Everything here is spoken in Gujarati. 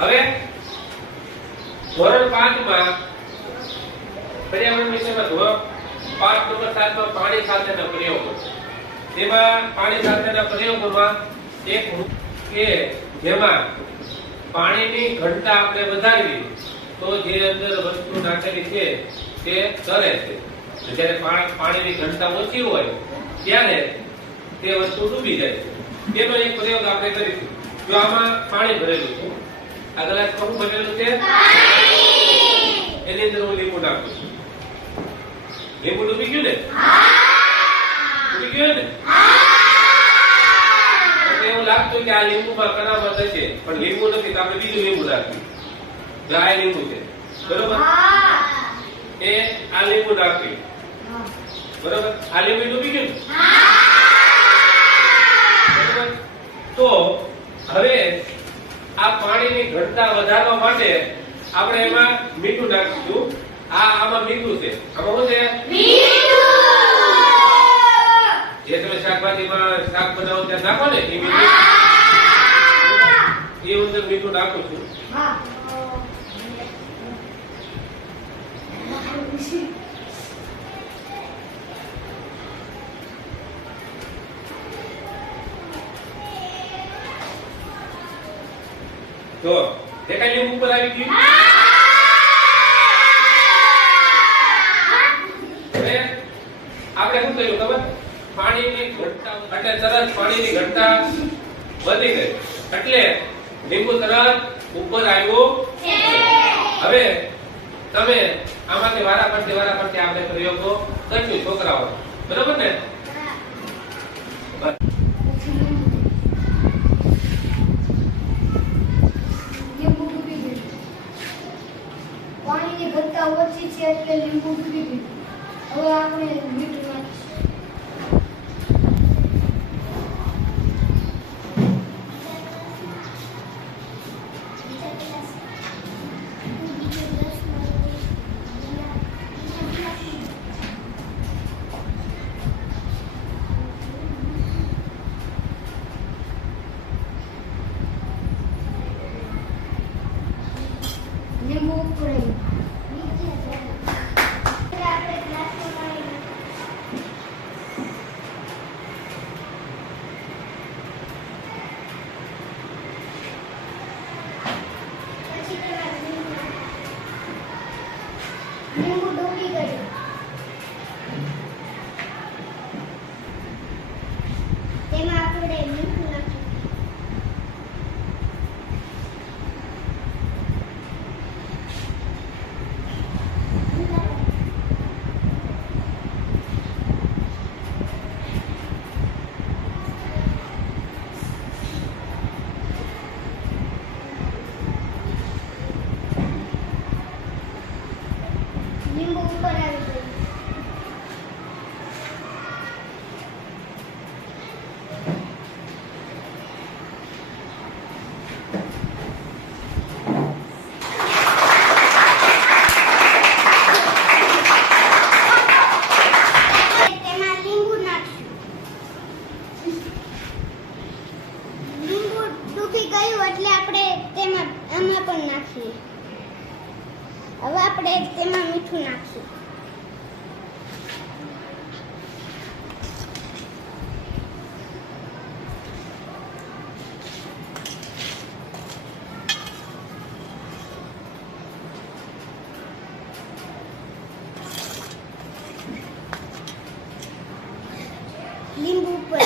હવે, ધોરણ પાંચમાં પર્યાવરણ વિષયમાં ધોરણ પાંચ નંબર સાતમાં પાણી સાથેના પ્રયોગો. તેમાં પાણી સાથેના પ્રયોગોમાં એક કે જેમાં પાણીની ઘનતા આપણે વધારવી તો જે અંદર વસ્તુ નાખેલી છે તે તરે છે. જ્યારે પાણીની ઘનતા ઓછી હોય, ત્યારે તે વસ્તુ ડૂબી જાય છે. તેનો એક પ્રયોગ આપણે કરીશું. જો આમાં પાણી ભરેલું છે આ ગ્લાસ શું ભરેલું છે. એની અંદર હું લીંબુ નાખું લીંબુ ડૂબી ગયું ને? ડૂબી ગયું ને? એવું લાગતું કે આ લીંબુમાં કરામત હશે પણ લીંબુ નથી, તો બીજું લીંબુ નાખ્યું ગાય લીંબુ છે. બરોબર? એ આ લીંબુ નાખ્યું બરોબર? આ લીંબુ ડૂબી ગયું બરોબર? તો હવે આ પાણીની ઘટતા વધારવા માટે આપણે એમાં મીઠું નાખીશું. આ આમાં મીઠું છે. આમાં શું છે? જે તમે શાકભાજીમાં શાક બનાવો ત્યાં નાખો ને એ મીઠું. એ મીઠું નાખું છું. તો દેખાય લીંબ ઉપર આવી ગયું? આપણે શું કર્યું ખબર? પાણીની ઘટતા એટલે તરત પાણીની ઘટતા વધી ગઈ. એટલે લીંબુ તરત ઉપર આવ્યું. હવે તમે આમાંથી વારા પરથી વારા પરથી આપણે પ્રયોગો કરશું છોકરાઓ. બરોબર ને? પાણીની ઘટતા ઓછી છે એટલે લીંબુ ડૂબી ગયું. હવે આપણે મીઠું લીંબુ ડૂબી ગયું તેમાં આપણે મીઠું નાખ્યું લીંબુ ઉપર આવી લીંબુ ડૂબી ગયું એટલે આપણે તેમાં આમાં પણ નાખીએ. હવે આપણે તેમાં મીઠું નાખીએ લીંબુ ઉપર આવી ગયું.